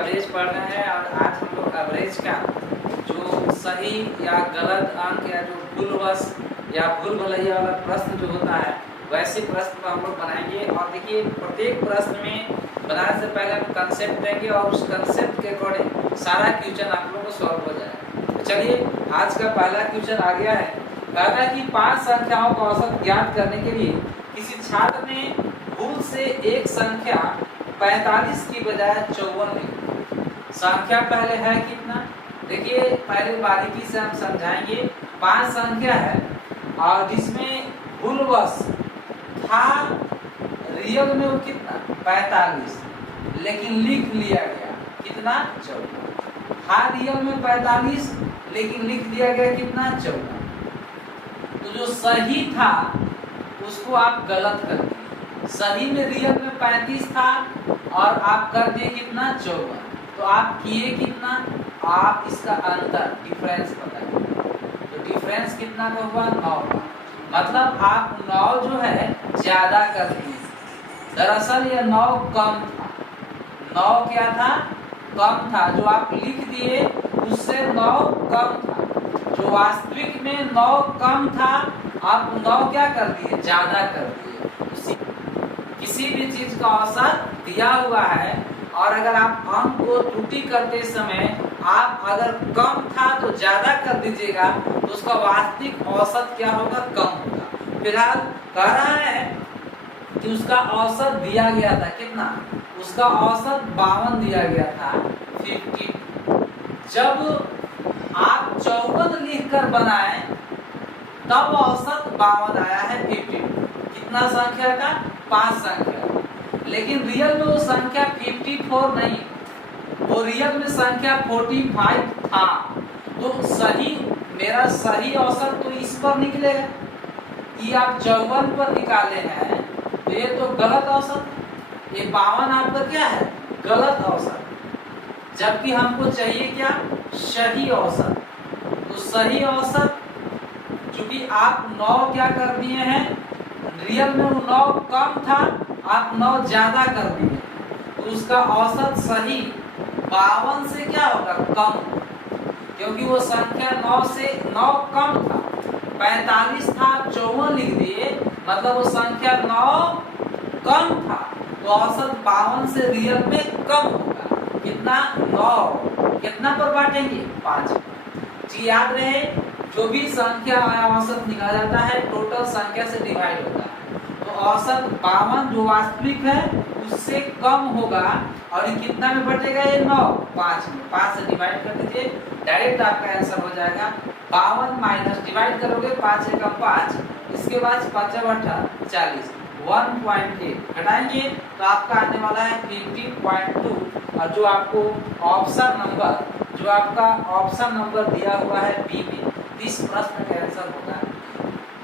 Average पढ़ रहे हैं और आज हम लोग एवरेज का जो सही या गलत अंक या जो भूलवश या भूल भुलैया वाला प्रश्न जो होता है वैसे प्रश्न को हम लोग बनाएंगे। और देखिए प्रत्येक प्रश्न में बनाने से पहले हम कंसेप्ट देंगे और उस कंसेप्ट के अकॉर्डिंग सारा क्वेश्चन आप लोगों को सॉल्व हो जाएगा। तो चलिए आज का पहला क्वेश्चन आ गया है। कहता है कि 5 संख्याओं का औसत ज्ञात करने के लिए किसी छात्र ने भूल से एक संख्या 45 की बजाय 54 लिखी। संख्या पहले है कितना, देखिए पहले बारीकी से हम समझाएंगे। 5 संख्या है और जिसमें भूलवश था रियल में वो कितना 45, लेकिन लिख लिया गया कितना 14। था रियल में 45 लेकिन लिख दिया गया कितना 14। तो जो सही था उसको आप गलत कर दिए। सही में रियल में 35 था और आप कर दिए कितना 14। तो आप किए कितना, आप इसका अंतर डिफरेंस बताइए। तो डिफरेंस कितना का हुआ 9 का, मतलब आप 9 जो है ज्यादा कर दिए। दरअसल ये 9 कम था। 9 क्या था, कम था। जो आप लिख दिए उससे 9 कम था। जो वास्तविक में 9 कम था आप 9 क्या कर दिए, ज्यादा कर दिए। किसी भी चीज का औसत दिया हुआ है और अगर आप अंक को त्रुटि करते समय आप अगर कम था तो ज्यादा कर दीजिएगा तो उसका वास्तविक औसत क्या होगा, कम होगा। फिलहाल कह रहा है कि उसका औसत दिया गया था कितना, उसका औसत 52 दिया गया था 50। जब आप 54 लिखकर बनाए तब औसत 52 आया है 50। कितना संख्या का, 5 संख्या। लेकिन रियल में वो संख्या 54 नहीं, वो रियल में संख्या 45 था। तो सही, मेरा सही औसत तो इस पर निकलेगा। ये आप 54 पर निकाले हैं तो ये तो गलत औसत, ये 52 आपका क्या है, गलत औसत। जबकि हमको चाहिए क्या, सही औसत। तो सही औसत चूंकि आप 9 क्या कर दिए हैं, रियल में वो 9 कम था आप 9 ज्यादा कर दिए, तो उसका औसत सही 52 से क्या होगा, कम। क्योंकि वो संख्या 9 से 9 कम था। 45 था 54 लिख दिए, मतलब वो संख्या 9 कम था तो औसत 52 से रियल में कम होगा। कितना, 9। कितना पर बांटेंगे, 5। जी याद रहे, जो भी संख्या औसत निकाला जाता है टोटल संख्या से डिवाइड होता है। तो औसत 52 जो वास्तविक है उससे कम होगा और ये कितना में बटेगा, ये 9, 5 में। 5 से डिवाइड कर दीजिए, डायरेक्ट आपका आंसर हो जाएगा। 52 माइनस डिवाइड करोगे 5 एकम 5, इसके बाद 5 8 40, 1.8 घटाएंगे तो आपका आने वाला है 50.2। और जो आपको ऑप्शन नंबर, जो आपका ऑप्शन नंबर दिया हुआ है बी में, इस प्रश्न का आंसर होगा।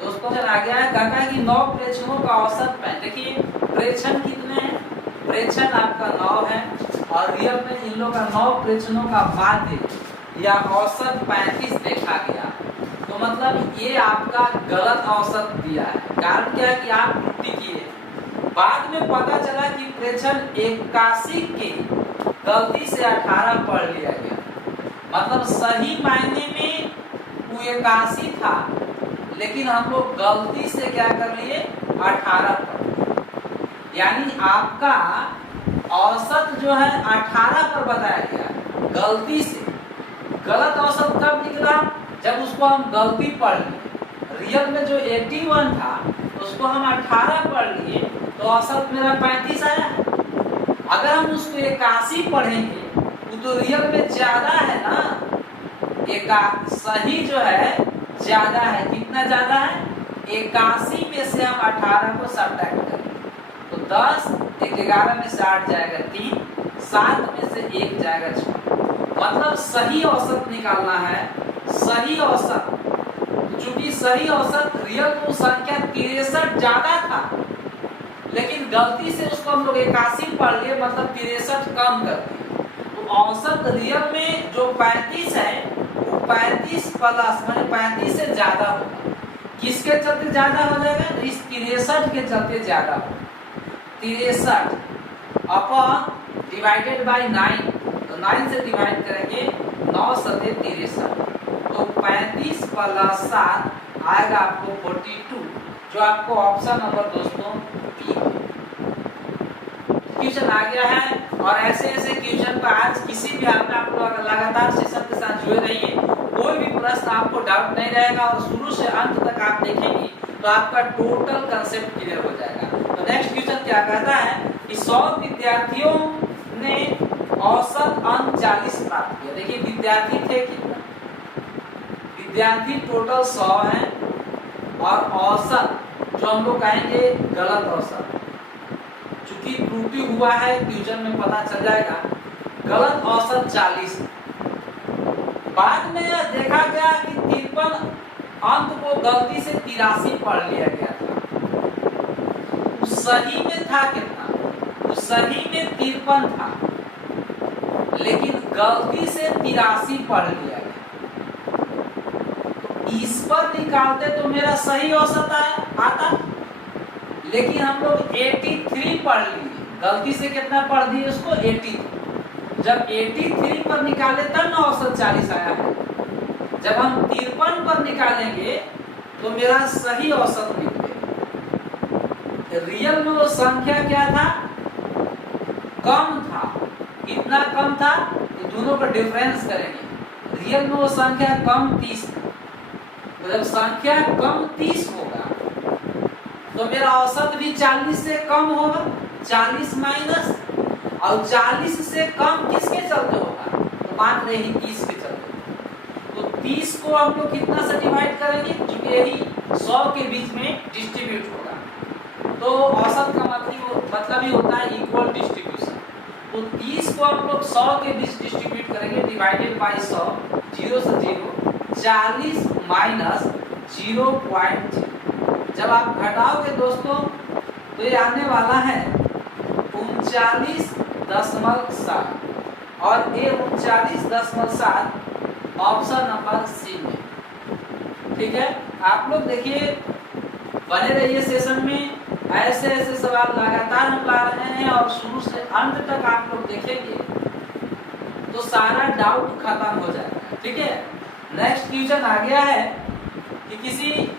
दोस्तों चल आ गया है, कहता है कि 9 प्रेक्षणों का औसत। देखिए प्रेक्षण कितने हैं, प्रेक्षण आपका 9 है और रियल में इन लोगों का 9 प्रेक्षणों का माध्य या औसत 35 देखा गया। तो मतलब ये आपका गलत औसत दिया है। कारण क्या है कि आप त्रुटि किए। बाद में पता चला कि प्रेक्षण 81 के गलती से 18 पढ़ लिया गया। मतलब सही मायने में वो 81 था लेकिन हम लोग गलती से क्या कर लिए, 18 पर। यानी आपका औसत जो है 18 पर बताया गया गलती से। गलत औसत कब निकला, जब उसको हम गलती पढ़ लिए। रियल में जो 81 था उसको हम 18 पढ़ लिए तो औसत मेरा 35 आया। अगर हम उसको 81 पढ़ेंगे वो तो रियल में ज्यादा है ना, सही जो है ज्यादा है। कितना ज्यादा है, 81 में से हम 18 को सब्ट्रैक्ट करेंगे तो 10, 11 में से 8 जाएगा 3, 7 में से 1 जाएगा 6। मतलब सही औसत निकालना है। सही औसत, चूंकि सही औसत रियल में संख्या 63 ज्यादा था लेकिन गलती से उसको हम लोग 81 पढ़ लिए, मतलब 63 कम कर दिए। तो औसत रियल में जो 35 है वो 35 प्लस माने 35 से ज्यादा होगा। किसके चलते ज्यादा हो जाएगा, इस 63 के चलते ज्यादा होगा। 63 अपॉन डिवाइडेड बाय 9 तो 9 से डिवाइड करेंगे, 9 सते 63, तो 35 प्लस 7 आएगा आपको 42, जो आपको ऑप्शन नंबर दोस्तों बी क्वेश्चन आ गया है। और ऐसे ऐसे क्वेश्चन पर आज किसी भी हाल में आप लोग लगातार सेशन के साथ जुड़े रहिए, कोई भी प्रश्न आपको डाउट नहीं रहेगा और शुरू से अंत तक आप देखेंगे तो आपका टोटल कंसेप्ट क्लियर हो जाएगा। तो नेक्स्ट क्वेश्चन क्या कहता है कि 100 विद्यार्थियों ने औसत अंक 40 प्राप्त किया। देखिए विद्यार्थी थे कितना, विद्यार्थी टोटल 100 हैं और औसत जो हम लोग कहेंगे गलत औसत, चूंकि त्रुटि हुआ है क्वेश्चन में पता चल जाएगा, गलत औसत 40। बाद में यह देखा गया कि 53 अंक को गलती से 83 पढ़ लिया गया था। सही में था कितना, सही में 53 था लेकिन गलती से 83 पढ़ लिया गया। तो इस पर निकालते तो मेरा सही औसत आता, लेकिन हम लोग 83 पढ़ लिए, गलती से कितना पढ़ दिए उसको 83। जब 83 पर निकाले तब ना औसत 40 आया है। जब हम 53 पर निकालेंगे तो मेरा सही औसत निकलेगा। रियल में वो संख्या क्या था, कम था। कितना कम था, ये दोनों का डिफरेंस करेंगे। रियल में वो संख्या कम 30 था, तो जब संख्या कम 30 होगा तो मेरा औसत भी 40 से कम होगा, 40 माइनस, और 40 से कम किसके चलते होगा, तो मात्र यही 30 के चलते। तो 30 को हम लोग कितना से डिवाइड करेंगे, क्योंकि यही 100 के बीच में डिस्ट्रीब्यूट होगा। तो औसत का मतलब ही होता है इक्वल डिस्ट्रीब्यूशन। तो 30 को हम लोग 100 के बीच डिस्ट्रीब्यूट करेंगे, डिवाइडेड बाय 100, 0 से 0, 40 माइनस 0.0। जब आप घटाओगे दोस्तों तो ये आने वाला है 39.7 और ये 39.7 ऑप्शन नंबर सी में। ठीक है, आप लोग देखिए, बने रहिए सेशन में, ऐसे ऐसे सवाल लगातार हम ला रहे हैं और शुरू से अंत तक आप लोग देखेंगे तो सारा डाउट खत्म हो जाएगा। ठीक है, नेक्स्ट क्वेश्चन आ गया है कि किसी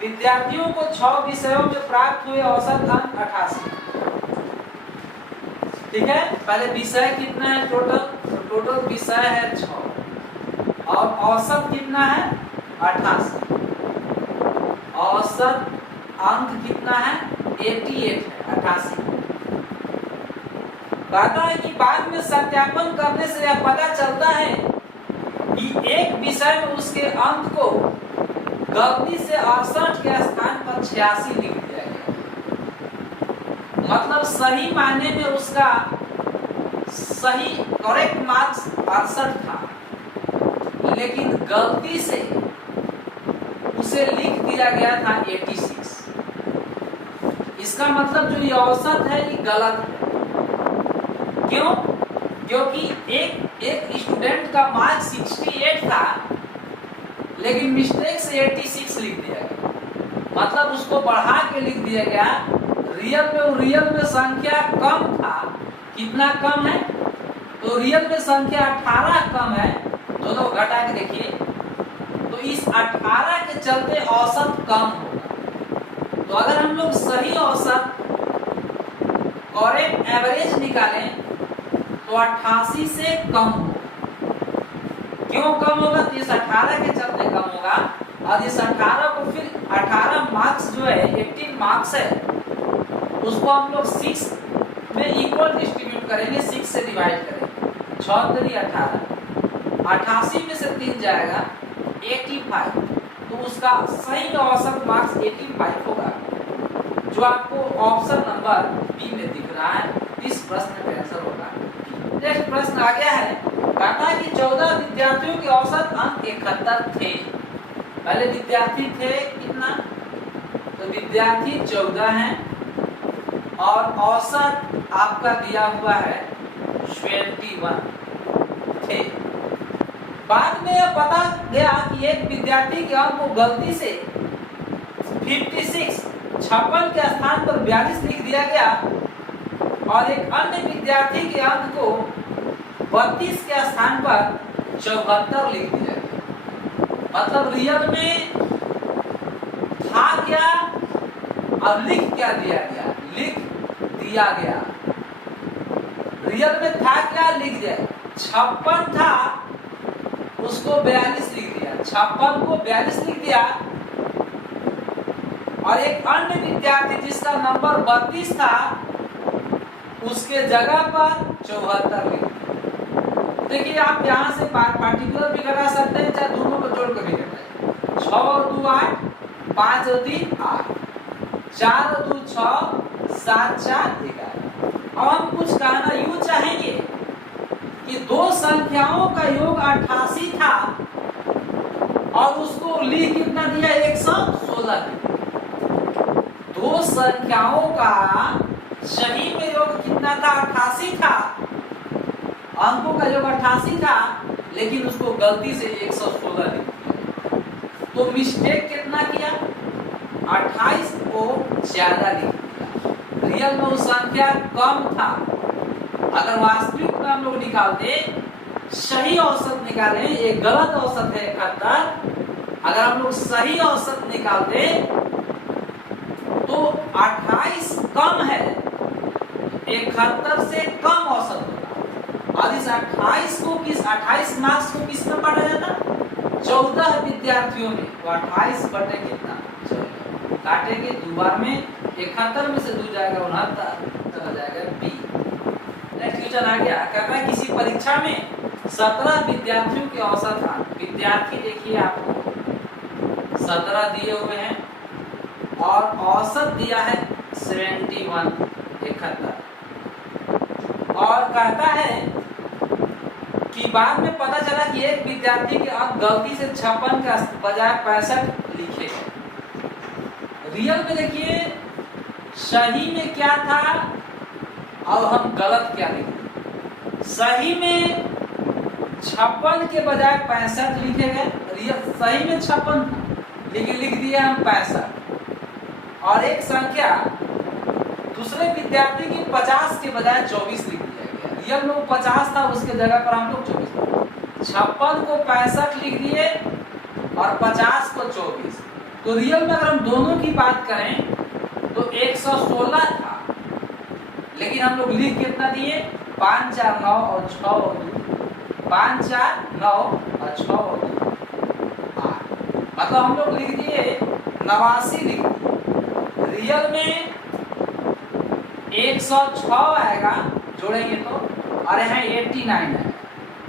विद्यार्थियों को 6 विषयों में प्राप्त हुए औसत अंक 88। ठीक है, पहले विषय कितना है टोटल, तो टोटल विषय है 6 और औसत कितना है 88। औसत अंक कितना है 88 है, 88। कहता है कि बाद में सत्यापन करने से यह पता चलता है कि एक विषय में उसके अंक को गलती से 68 के स्थान पर 86 लिख दिया गया। मतलब सही मायने में उसका सही करेक्ट मार्क्स 68 था, लेकिन गलती से उसे लिख दिया गया था 86। इसका मतलब जो ये औसत है ये गलत है। क्यों? क्योंकि एक स्टूडेंट का मार्क 68 था लेकिन मिस्टेक से 86 लिख दिया गया, मतलब उसको बढ़ा के लिख दिया गया। रियल में संख्या कम था, कितना कम है, तो रियल में संख्या 18 कम है, दोनों घटा के देखिए, तो इस 18 के चलते औसत कम होगा। तो अगर हम लोग सही औसत करेक्ट एवरेज निकालें तो 88 से कम होगा। क्यों कम होगा, तो इस 18 के चलते कम होगा। और इस 18 को फिर 18 मार्क्स जो है 18 मार्क्स है, उसको हम लोग 6 में इक्वल डिस्ट्रीब्यूट करेंगे, 6 से डिवाइड करेंगे, 6 दूनी 18, 88 में से 3 जाएगा 85, तो उसका सही औसत मार्क्स 85 होगा, जो आपको ऑप्शन नंबर बी में दिख रहा है। इस प्रश्न का आंसर होगा। नेक्स्ट प्रश्न आ गया है, कहता है कि 14 विद्यार्थियों के औसत अंक 71 थे। पहले विद्यार्थी थे कितना, तो विद्यार्थी 14 हैं और औसत आपका दिया हुआ है 21 थे। बाद में यह पता गया कि एक विद्यार्थी के अंक को गलती से 56 के स्थान पर 42 लिख दिया गया और एक अन्य विद्यार्थी के अंक को 32 के स्थान पर 74 लिख दिया गया। मतलब रियल में था क्या और लिख क्या दिया गया, लिख दिया गया। रियल में था क्या लिख दिया, 56 था उसको 42 लिख दिया, 56 को 42 लिख दिया। और एक अन्य विद्यार्थी जिसका नंबर 32 था उसके जगह पर 74 लिख दिया। देखिए आप यहाँ से पार्टिकुलर भी लगा सकते हैं, चाहे दोनों को जोड़ कर भी लगाए। 6 और 2 8, 5 और 3 8, 4 और 2 6, 7 4 11। अब हम कुछ कहना यूं चाहेंगे कि दो संख्याओं का योग 88 था और उसको लिख कितना दिया, 116 दिया। दो संख्याओं का सही में योग कितना था, 88 था, अंकों का योग 88 था, लेकिन उसको गलती से 116 लिख दिया। तो मिस्टेक कितना किया, 28 को ज्यादा लिख दिया। रियल में वो संख्या कम था। अगर वास्तविक में हम लोग निकालते, सही औसत निकालें, ये गलत औसत है 71, अगर हम लोग सही औसत निकालते तो 28 कम है, 71 से कम औसत होगा। और इस 28 मार्क्स को किस में बांटा जाता, 14 विद्यार्थियों में। तो 28 बटे कितना, 14 काटेंगे 2 बार में, 71 में से 2 जाएगा 69, चला जाएगा बी। नेक्स्ट क्वेश्चन आ गया, कहता है किसी परीक्षा में 17 विद्यार्थियों के औसत अंक, विद्यार्थी देखिए आपको 17 दिए हुए हैं और औसत दिया है 71, 71। और कहता है कि बाद में पता चला कि एक विद्यार्थी के अंक गलती से 56 का बजाय 65 लिखे गए। रियल में देखिए सही में क्या था और हम गलत क्या लिखे। सही में 56 के बजाय 65 लिखे गए, रियल सही में 56 था लेकिन लिख दिया हम 65। और एक संख्या दूसरे विद्यार्थी की 50 के बजाय 24 लिख दिया गया। रियल में वो 50 था, उसके जगह पर हम लोग 24, 56 को 65 लिख दिए और 50 को 24। तो रियल में अगर हम दोनों की बात करें तो 116 था, लेकिन हम लोग लिख कितना दिए, 5 4 9 और 6 और 2, 5 4 9 और 6 और 2 8, मतलब हम लोग लिख दिए 89 लिख दिए। रियल में 106 आएगा जोड़ेंगे तो, और यहाँ 89 आएगा,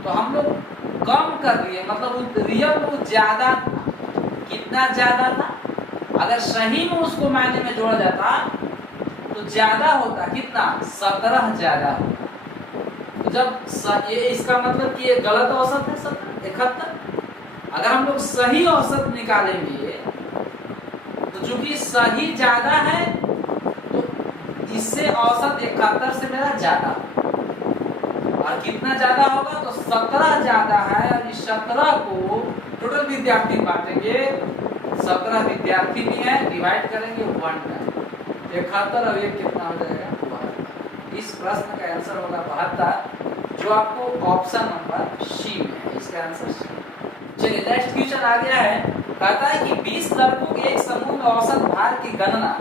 तो हम लोग कम कर दिए। मतलब रियल में ज्यादा था, कितना ज्यादा था, अगर सही में उसको मायने में जोड़ा जाता तो ज्यादा होता, कितना, 17 ज्यादा होता। तो जब ये इसका मतलब कि ये गलत औसत है 71। अगर हम लोग सही औसत निकालेंगे तो चूंकि सही ज्यादा है तो इससे औसत 71 से मेरा ज्यादा, और कितना ज्यादा होगा तो 17 ज्यादा है। और इस 17 को टोटल विद्यार्थी बांटेंगे, 17 विद्यार्थी भी है, डिवाइड करेंगे 1 टाइम, 71 और 1 कितना हो जाएगा, 72। इस प्रश्न का आंसर होगा 72, जो आपको ऑप्शन नंबर सी में है, इसका आंसर सी। चलिए नेक्स्ट क्वेश्चन आ गया है, कहता है कि 20 लड़कों के एक समूह में औसत भार की गणना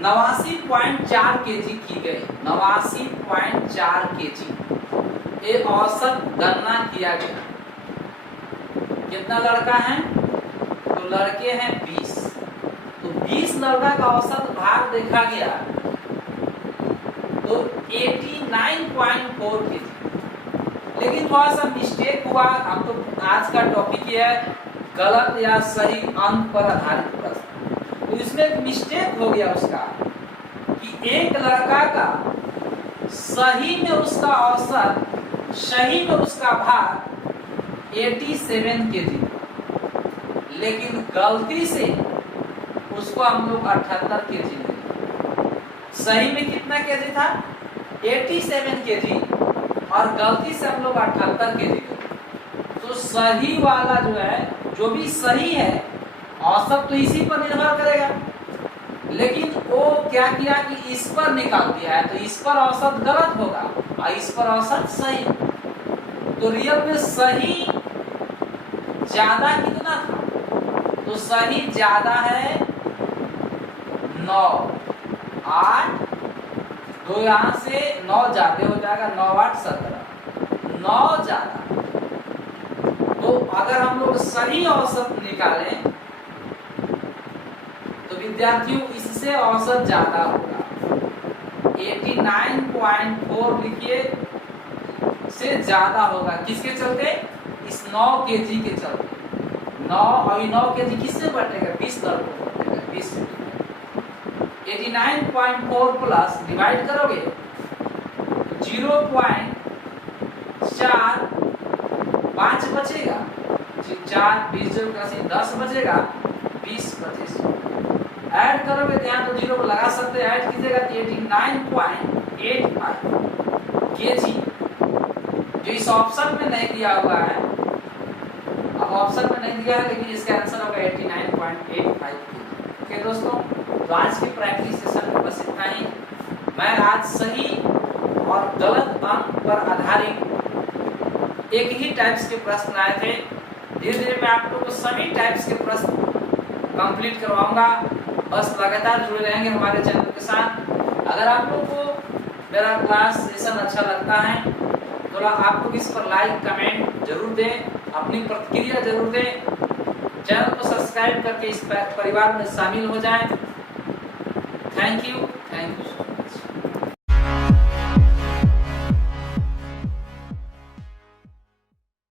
89.4 केजी की गई। 89.4 केजी ये औसत गणना किया गया। कितना लड़का है, तो लड़के हैं 20, तो 20 लड़का का औसत भार देखा गया तो 89.4 केजी। लेकिन थोड़ा सा मिस्टेक हुआ, हम तो आज का टॉपिक ये है गलत या सही अंक पर आधारित प्रश्न, तो इसमें एक मिस्टेक हो गया उसका कि एक लड़का का सही में उसका औसत, सही में उसका भार 87 केजी, लेकिन गलती से उसको हम लोग 78 केजी ले। सही में कितना केजी था, 87 केजी, और गलती से हम लोग 78 केजी। तो सही वाला जो है, जो भी सही है, औसत तो इसी पर निर्भर करेगा, लेकिन वो क्या किया कि इस पर निकाल दिया है, तो इस पर औसत गलत होगा। और इस पर औसत सही। तो रियल में सही ज्यादा कितना था? तो सही ज्यादा है 9, 8, 2 यहां से 9 ज्यादा हो जाएगा, 9 8 17, 9 ज्यादा। तो अगर हम लोग सही औसत निकालें तो विद्यार्थियों इससे औसत ज्यादा होगा। 89.4 लिखिए से ज्यादा होगा। किसके चलते? इस 9 kg के चलते। 9 और 9 kg किससे बटेगा? 20 दर को बटेगा, 20 से। 89.4 प्लस डिवाइड करोगे 0.45 बचेगा। 4 20 10 बचेगा, 20 25 ऐड करोगे तो यहाँ तो 0 को लगा सकते हैं, ऐड कीजिएगा तो 89.85 kg, जो इस ऑप्शन में नहीं दिया हुआ है। अब ऑप्शन में नहीं दिया है लेकिन इसका आंसर होगा 89.85 kg। ओके दोस्तों, तो आज की प्रैक्टिस सेशन में बस इतना ही। मैं आज सही और गलत अंक पर आधारित एक ही टाइप्स के प्रश्न आए थे। धीरे धीरे मैं आप लोगों को सभी टाइप्स के प्रश्न कंप्लीट करवाऊंगा। बस लगातार जुड़े रहेंगे हमारे चैनल के साथ। अगर आप लोगों को मेरा क्लास सेशन अच्छा लगता है तो आप लोग इस पर लाइक कमेंट जरूर दें, अपनी प्रतिक्रिया जरूर दें, चैनल को सब्सक्राइब करके इस परिवार में शामिल हो जाएं। Thank you.